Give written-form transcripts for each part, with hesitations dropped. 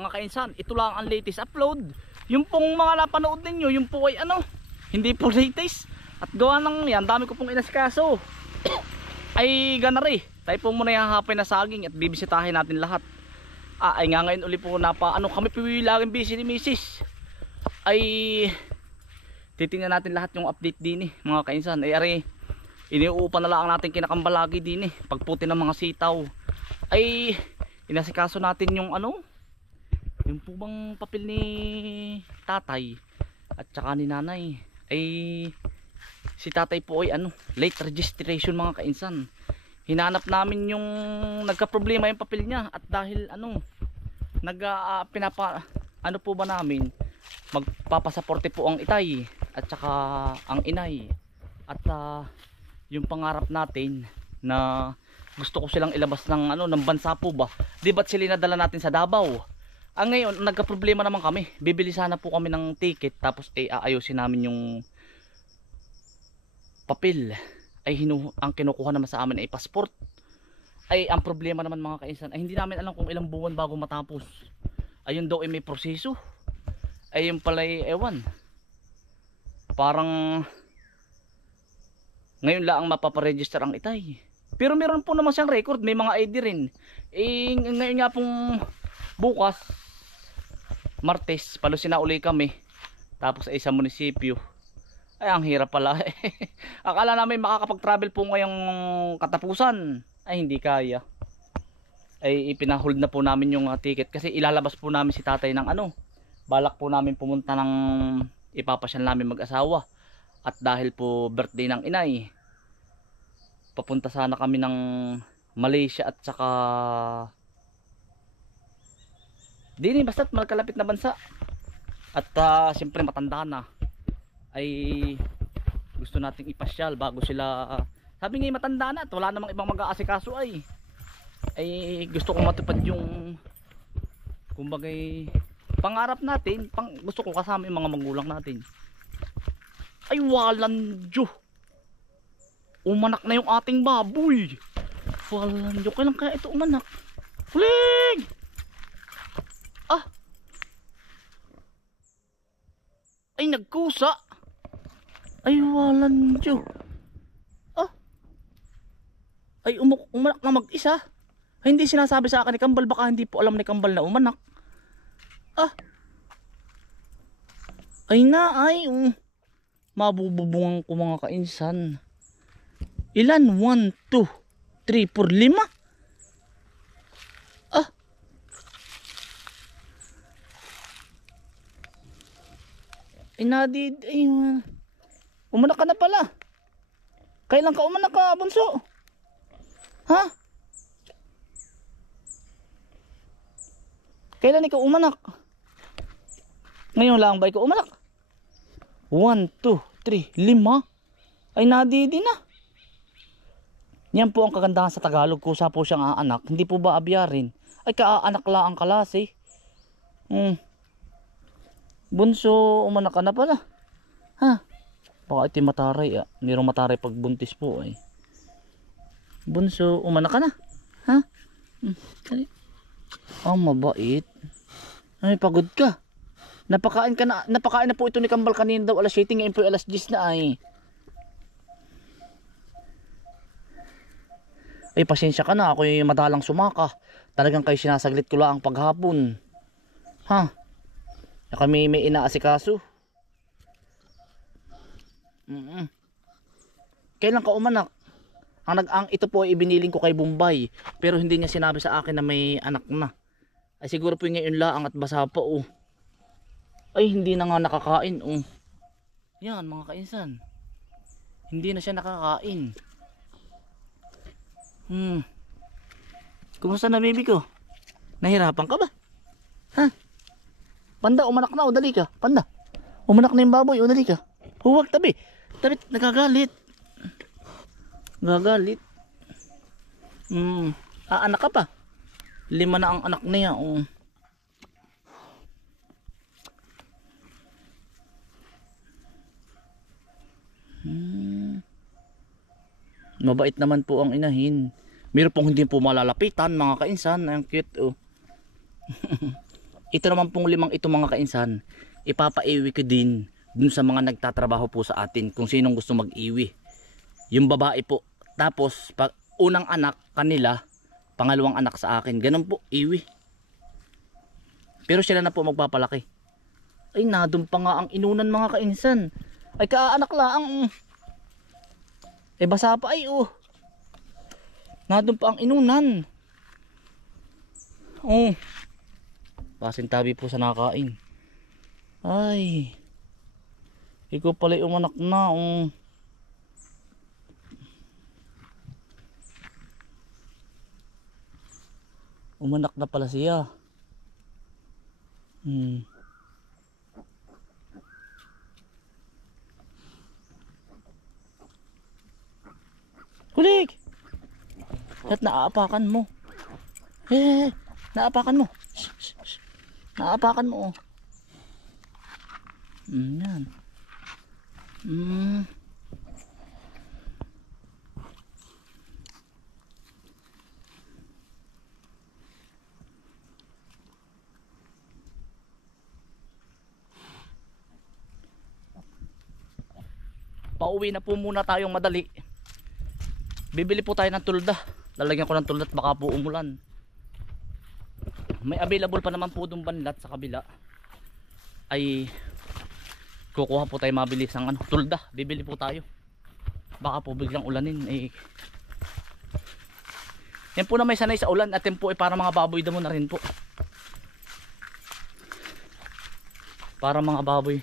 mga kainsan, ito lang ang latest upload. Yung pong mga napanood ninyo, yung po ay ano, hindi po latest. At gawa ng yan, dami ko pong inasikaso. Ay ganari, tayo po muna hahapin na saging at bibisitahin natin lahat. Ay nga ngayon uli po kami laging busy ni Mrs. Ay titingnan natin lahat yung update din mga kainsan. Ay ari, iniuupan na lang natin kinakambalagi din pagputi ng mga sitaw. Ay inasikaso natin yung ano, yung po bang papel ni tatay at saka ni nanay. Ay si tatay po ay ano, late registration mga kainsan. Hinanap namin yung nagka-problema yung papel niya at dahil ano, ano po ba namin, magpapasaporte po ang itay at saka ang inay. At yung pangarap natin na gusto ko silang ilabas ng ano, ng bansa po ba. Di ba't sila nadala natin sa Davao? Ang ngayon, nagka-problema naman kami. Bibili sana po kami ng ticket tapos aayusin namin yung papel. Ay ang kinukuha naman sa amin ay passport. Ay ang problema naman mga kainsan, ay hindi namin alam kung ilang buwan bago matapos. Ayun daw ay may proseso. Ay yung pala ay ewan. Parang ngayon lang mapaparegister ang itay. Pero meron po naman siyang record, may mga ID rin. Eh ngayon nga pong bukas Martes, palusina uli kami. Tapos ay sa munisipyo. Ay ang hirap pala. Akala namin makakapag-travel po ngayong katapusan. Ay hindi kaya. Ay ipinahold na po namin yung ticket kasi ilalabas po namin si tatay ng ano. Balak po namin pumunta ng ipapasyal namin mag-asawa. At dahil po birthday ng inay, papunta sana kami ng Malaysia at saka dini basta't malkalapit na bansa. At siyempre matanda na. Ay gusto nating ipasyal bago sila sabi nga matanda na at wala namang ibang mag-aasikaso ay gusto kong matupad yung kumbagay pangarap natin. Gusto ko kasama yung mga magulang natin. Ay walang Diyo, umanak na yung ating baboy. Walang Diyo, kailan kaya ito umanak? Huling! Ay nagkusa. Ay walang Diyo. Ay umanak na mag-isa. Ay, hindi sinasabi sa akin ni Kambal, baka hindi po alam ni Kambal na umanak. Ay na ay mabububungan ko mga kainsan. Ilan? 1, 2, 3, 4, 5. Ay nadid ay umanak ka na pala. Kailan ka umanak ka, bunso? Ha? Kailan ikaw umanak? Ngayon lang ba ikaw umanak? 1, 2, 3, 5. Ay nadidi na. Yan po ang kagandahan sa Tagalog, kusa po siyang aanak. Hindi po ba abyarin? Ay kaaanak lang ang kalasi. Bunso, umanak ka na pala. Ha? Baka iti mataray. Mayroong mataray pag buntis po ay. Bunso, umanak ka na. Ha? Mabait. Ay, pagod ka. Napakain na po ito ni Kambal kanina daw alas 7, ngayon po alas 10 na ay. Ay, pasensya ka na, ako yung madalang sumaka. Talagang kayo sinasaglit ko lang paghapon. Ha? Kami may inaasikaso. Kailan ka umanak? Ito po ay ibiniling ko kay Bombay, pero hindi niya sinabi sa akin na may anak na. Ay siguro po ngayon lang at basa pa Ay hindi na nga nakakain Yan mga kainsan. Hindi na siya nakakain. Kumusta na baby ko? Nahirapan ka ba? Ha? Panda, umanak na, dali ka. Panda, umanak na yung baboy, dali ka. Huwag, tabi. Tabi, nagagalit. Gagalit. Anak ka pa. 5 na ang anak niya. Mabait naman po ang inahin. Meron pong hindi po malalapitan mga kainsan. Ang cute ito naman pong 5 ito mga kainsan, ipapaiwi ko din dun sa mga nagtatrabaho po sa atin kung sinong gusto mag-iwi. Yung babae po. Tapos unang anak kanila, pangalawang anak sa akin. Ganun po, iwi. Pero sila na po magpapalaki. Ay, nadun pa nga ang inunan mga kainsan. Ay, kaanak lang. Basa pa ay oh. Nadun pa ang inunan. Oh. Pasintabi po sa nakain. Ay. Ikaw pala'y umanak na. Umanak na pala siya. Kulik! At naaapakan mo. Naapakan mo. Naapakan mo. Yan. Pauwi na po muna tayong madali. Bibili po tayo ng tulda. Lalagyan ko ng tulda at baka po umulan. May available pa naman po doon banlat sa kabila. Ay kukuha po tayo mabilis ng tulda. Bibili po tayo. Baka po biglang ulanin. Yan po na may sanay sa ulan. At yan po ay para mga baboy damo na rin po. Para mga baboy.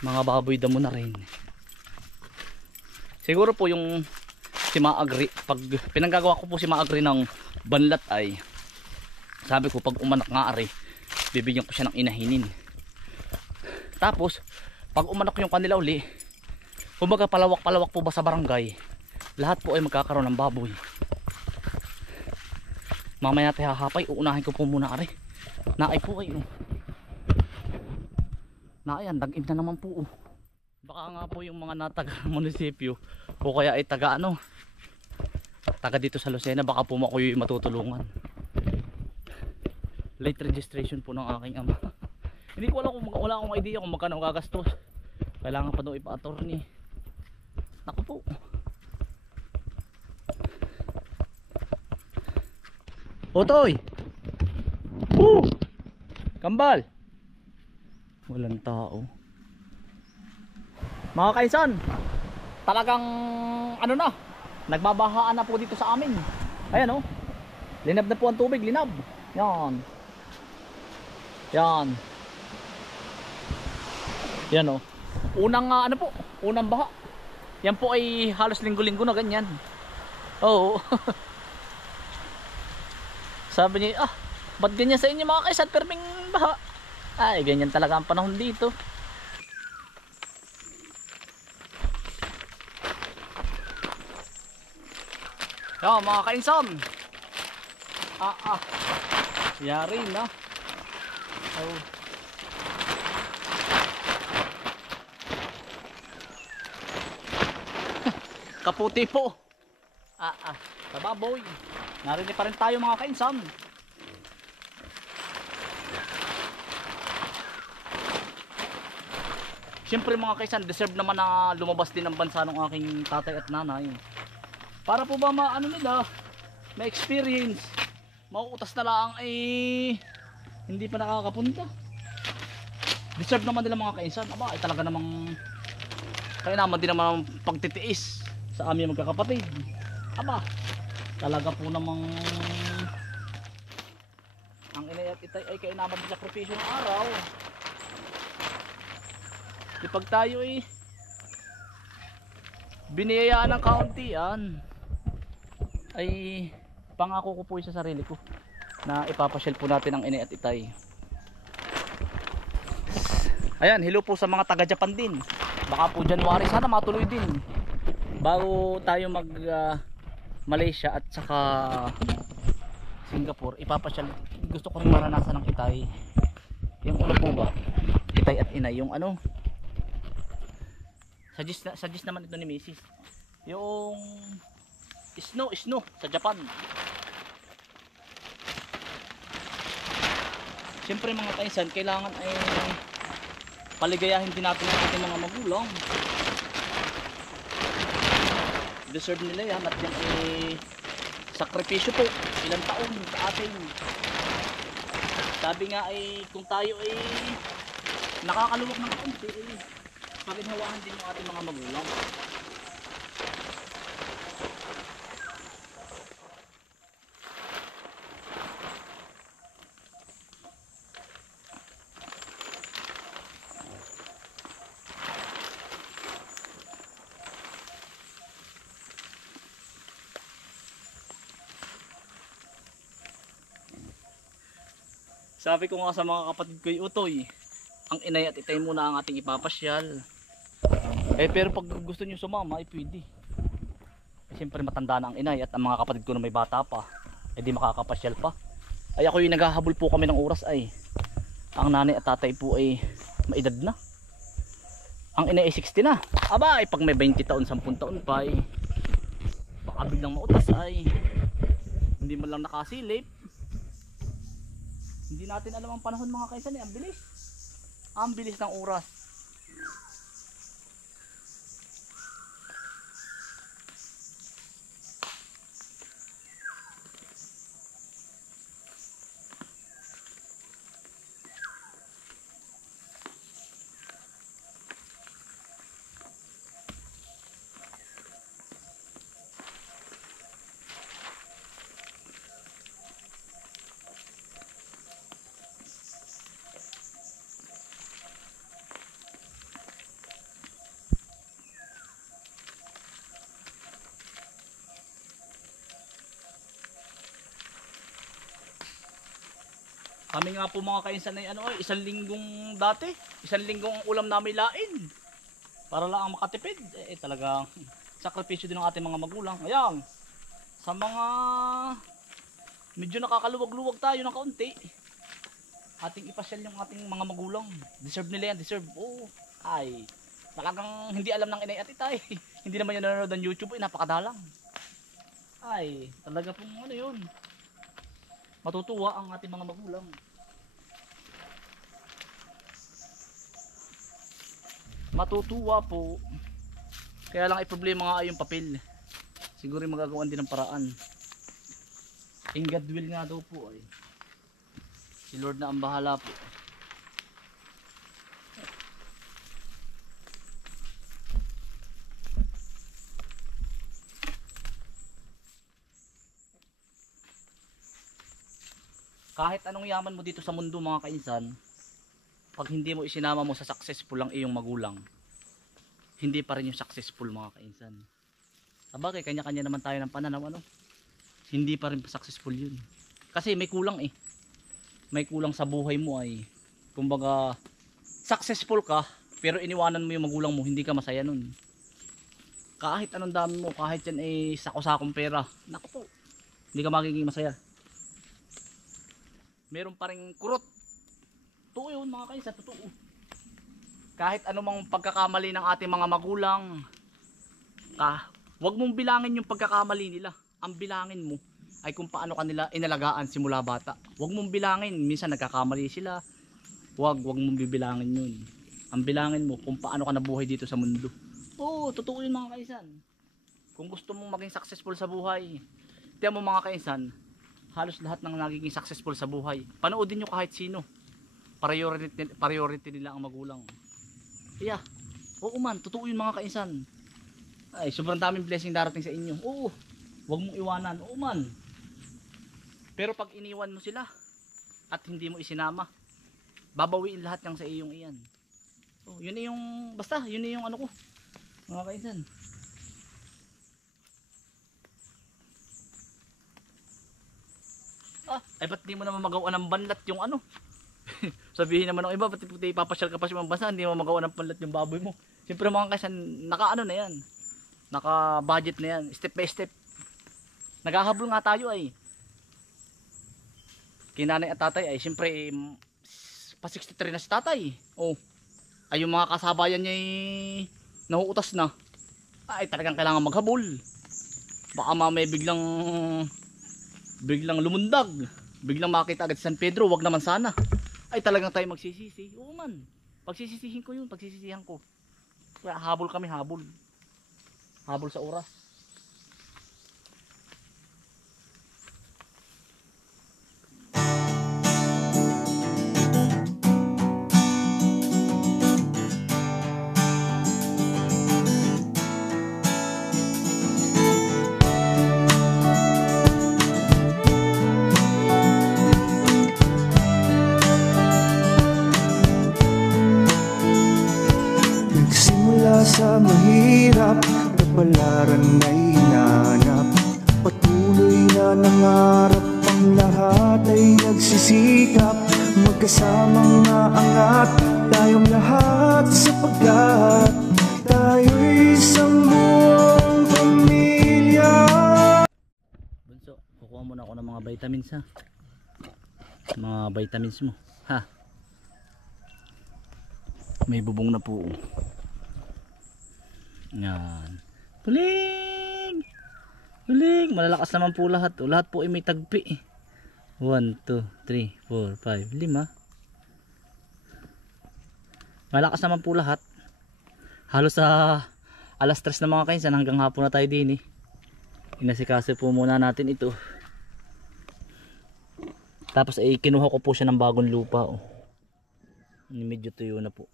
Mga baboy damo na rin. Siguro po yung si Maagri, pag pinanggagawa ko po si Maagri ng banlat ay sabi ko pag umanak nga ari, bibigyan ko siya ng inahinin. Tapos pag umanak yung kanila uli, kumbaga palawak-palawak po ba sa barangay, lahat po ay magkakaroon ng baboy. Mamaya natin hahapay, uunahin ko po muna ari. Naay po ay Ayan, dagim na naman po. Baka nga po yung mga nataga munisipyo o kaya ay taga taga dito sa Lucena, baka po ako yung matutulungan. Late registration po ng aking ama. Hindi ko alam kung wala akong idea kung magkano gagastos. Kailangan pa daw ipa-attorney. Naku po. Otoy! Kambal! Walang tao. Mga kainsan, talagang nagbabahaan na po dito sa amin. Ayan linab na po ang tubig, linab. Yan. Yan unang unang baha. Yan po ay halos linggo-linggo na ganyan. Oo. Sabi niya, ba't ganyan sa inyo mga kainsan, perming baha? Ay, ganyan talaga ang panahon dito. Yo, mga kainsan. Yari na. Kaputi po. Baboy. Narinig pa rin tayo mga kainsan. Siyempre mga kaisan, deserve naman na lumabas din ang bansa ng aking tatay at nanay. Para po ba nila, may experience, mauutas na lang hindi pa nakakapunta. Deserve naman nila mga kaisan. Ay talaga namang kaya naman din naman pagtitiis sa aming magkakapatid. Talaga po namang ang inay at itay ay kaya naman din sa profesyon ng araw. Di pag tayo biniyayaan ng kauntian, ay pangako ko po sa sarili ko na ipapasyal po natin ang inay at itay. Ayan, hello po sa mga taga Japan din. Baka po January sana matuloy din bago tayo mag Malaysia at saka Singapore. Ipapasyal, gusto ko rin maranasan ng itay. Yung po ba, itay at inay, yung suggest naman ito ni Mrs. Yung snow sa Japan. Siyempre mga kaisan, kailangan ay paligayahin din natin ang ating mga magulang. Deserve nila yan at yan ay sakripisyo po, ilang taon sa atin. Sabi nga ay kung tayo ay nakakaluwag ng kaunti ay paginhawaan din yung ating mga magulang. Sabi ko nga sa mga kapatid ko, utoy, ang inay at itay muna ang ating ipapasyal. Pero pag gusto nyo sumama ay pwede. Siyempre matanda na ang inay at ang mga kapatid ko na may bata pa, di makakapasyal pa. Ay ako yung naghahabol po kami ng oras ay ang nanay at tatay po ay maedad na. Ang inay ay 60 na. Aba ay pag may 20 taon, 10 taon pa ay baka biglang mautas ay hindi man lang nakasilip. Hindi natin alam ang panahon mga kaisan eh, ang bilis. Ang bilis ng oras. Kami nga po mga kainsan ay isang linggong dati, isang linggong ulam namin lain. Para lang ang makatipid, talagang sakripisyo din ng ating mga magulang. Ayan, sa mga medyo nakakaluwag-luwag tayo ng kaunti, ating ipasyal yung ating mga magulang. Deserve nila yan, deserve. Oh, ay, talagang hindi alam ng inay at itay. Hindi naman yun nanonood ng YouTube, napakadalang. Ay, talaga pong yun. Matutuwa ang ating mga magulang. Matutuwa po. Kaya lang ay problema nga ay yung papel. Siguro magagawan din ng paraan. In God will nga daw po ay. Si Lord na ang bahala po. Kahit anong yaman mo dito sa mundo mga kainsan, pag hindi mo isinama mo sa successful lang iyong magulang, hindi pa rin yung successful mga kainsan. Sabagay, kanya-kanya naman tayo ng pananaw, hindi pa rin successful yun. Kasi may kulang eh. May kulang sa buhay mo ay, kumbaga, successful ka, pero iniwanan mo yung magulang mo, hindi ka masaya nun. Kahit anong dami mo, kahit yan ay sako-sakong pera, naku po, hindi ka magiging masaya. Meron pa ring kurot. Totoo yun mga kainsan, totoo. Kahit anumang pagkakamali ng ating mga magulang, wag mong bilangin yung pagkakamali nila. Ang bilangin mo ay kung paano kanila inalagaan simula bata. Wag mong bilangin, minsan nagkakamali sila. Wag mong bibilangin yun. Ang bilangin mo kung paano ka nabuhay dito sa mundo. Oo, totoo yun mga kainsan. Kung gusto mong maging successful sa buhay, tiyan mo mga kainsan, halos lahat ng nagiging successful sa buhay, panoodin nyo kahit sino, priority nila ang magulang. Yeah, oo man, totoo yun mga kainsan. Ay, sobrang daming blessing darating sa inyo. Oo, wag mong iwanan, oo man. Pero pag iniwan mo sila at hindi mo isinama, babawiin lahat ng sa iyong iyan. Oh, yun yung, basta, yun yung ko, mga kainsan. Ay ba't di mo naman magawa ng banlat yung sabihin naman ng iba, ba't ipapasyal ka pa sa ibang bansa, hindi mo magawa ng banlat yung baboy mo. Siyempre mga kaisan, naka na yan, naka budget na yan, step by step. Naghahabol nga tayo ay kinanay at tatay ay siyempre pa 63 na si tatay. Oh, ay yung mga kasabayan niya ay nauutas na, ay talagang kailangan maghabol. Baka mamaya biglang lumundag, biglang makita agad San Pedro, wag naman sana. ay talagang tayo magsisisi. Oo man. Pagsisisihin ko yun, pagsisisihan ko. Kaya habol kami, habol. Habol sa oras. Nagsimula sa mahirap, kapalaran ay hinanap. Patuloy na nangarap, ang lahat ay nagsisikap. Magkasamang naangat, tayong lahat sapagkat tayo'y isang buong pamilya. Bunso, kukuha muna ako ng mga vitamins ha. Mga vitamins mo. Ha? May bubong na po. Yan. Huling! Huling! Malalakas naman po lahat. O, lahat po ay may tagpi. 1, 2, 3, 4, 5, 5. Malakas naman po lahat. Halos sa alas 3 na mga kainsan hanggang hapon na tayo din eh. Inasikaso po muna natin ito. Tapos ay kinuha ko po siya ng bagong lupa. Oh. Medyo tuyo na po.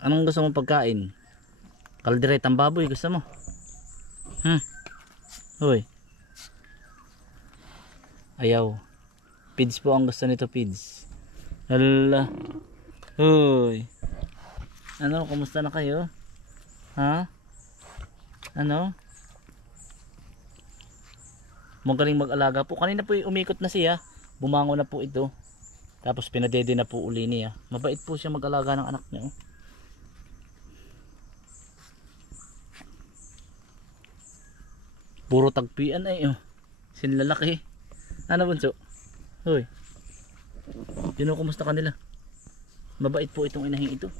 Anong gusto mong pagkain? Kalderetang baboy gusto mo? Hoy. Ayaw. Pids po ang gusto nito, pids. Hala. Hoy. Ano, kumusta na kayo? Ha? Ano? Magaling mag-alaga po. Kanina po umikot na siya. Bumango na po ito. Tapos pinadede na po uli niya. Mabait po siya mag-alaga ng anak niya. Oh. Puro tagpian ay oh. Sinlalaki. Ano bunso? Hoy. Yun, kumusta kanila? Mabait po itong inahing ito.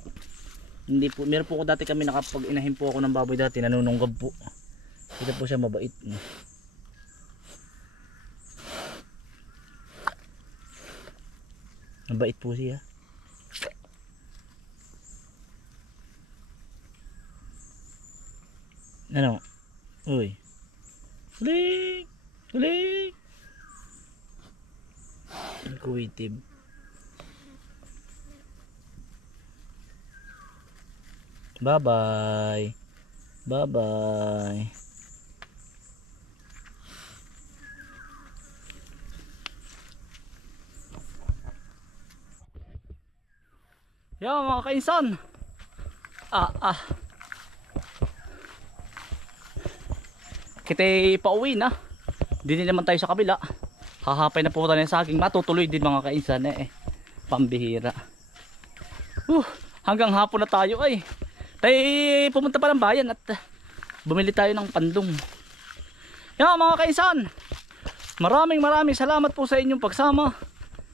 Hindi po, meron po ako dati kami nakapag inahin po ako ng baboy dati, nanununggab po. Ito po siya mabait. Mabait po siya. Ano? Uy. Huling! Huling! Inquisitive. Bye-bye. Bye-bye. Yo mga kainsan. Kita'y pauwi na. Hindi naman tayo sa kabila. Hahapay na po tayo ng saging. Matutuloy din mga kainsan pambihira. Hanggang hapon na tayo ay. Tayo pumunta pa ng bayan at bumili tayo ng pandong. Yo mga kainsan. Maraming salamat po sa inyong pagsama.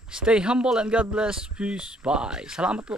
Stay humble and God bless. Peace. Bye. Salamat po.